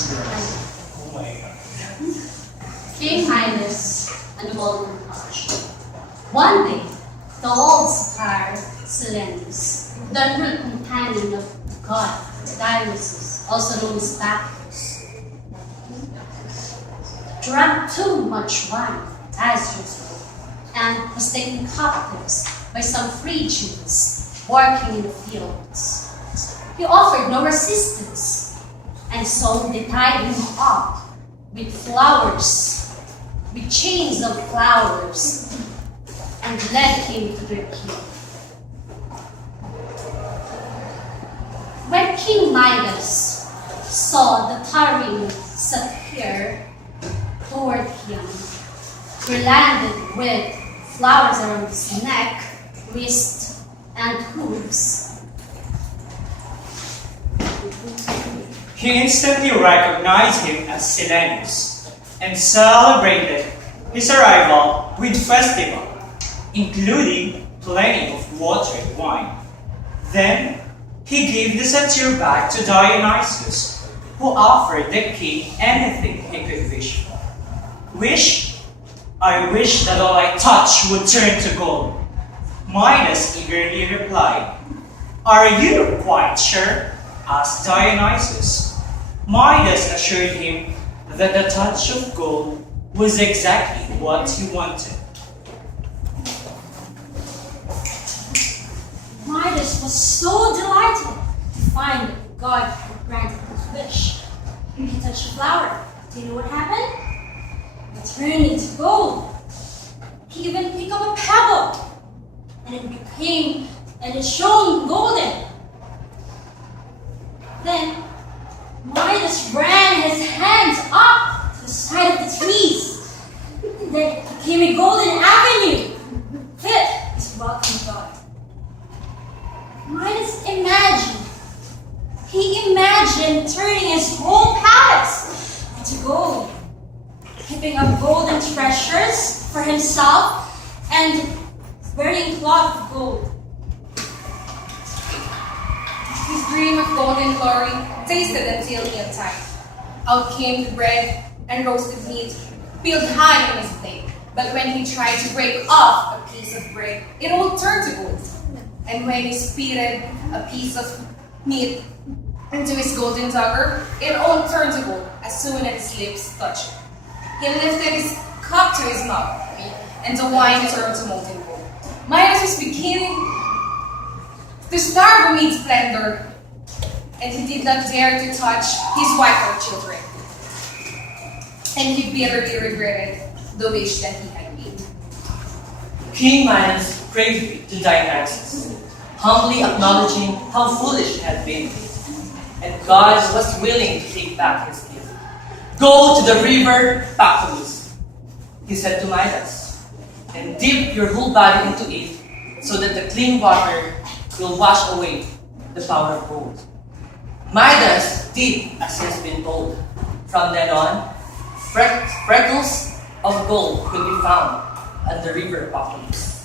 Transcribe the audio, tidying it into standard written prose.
Oh my God. King Midas and the golden touch. One day, the old star Silenus, the unreal companion of the god Dionysus, also known as Bacchus, drank too much wine, as usual, and was taken captives by some Phrygians working in the fields. He offered no resistance, and so they tied him up with flowers, with chains of flowers, and led him to their king. When King Midas saw the towering satyr toward him, garlanded with flowers around his neck, wrist, and hooves, He instantly recognized him as Silenus and celebrated his arrival with festival, including plenty of water and wine. Then he gave the satyr back to Dionysus, who offered the king anything he could wish for. I wish that all I touch would turn to gold. Midas eagerly replied. Are you quite sure? Asked Dionysus. Midas assured him that the touch of gold was exactly what he wanted. Midas was so delighted to find that God had granted his wish. He touched the flower. Do you know what happened? It turned into gold. He even picked up a pebble, and it shone golden. Then Midas ran his hands up to the side of the trees. And then it became a golden avenue. Fit is welcome God. Midas imagined turning his whole palace into gold, keeping up golden treasures for himself and wearing cloth of gold. His dream of golden glory tasted until he had time. Out came the bread and roasted meat, piled high on his plate. But when he tried to break off a piece of bread, it all turned to gold. And when he spitted a piece of meat into his golden dagger, it all turned to gold as soon as his lips touched it. He lifted his cup to his mouth, and the wine turned to molten gold. Midas was beginning to starve amid splendor, and he did not dare to touch his wife or children. And he bitterly regretted the wish that he had made. King Midas prayed to Dionysus, humbly acknowledging how foolish he had been. And God was willing to take back his gift. Go to the river Bacchus, he said to Midas, and dip your whole body into it so that the clean water will wash away the power of gold. Midas did as he has been told. From then on, freckles of gold could be found at the river Bacchus.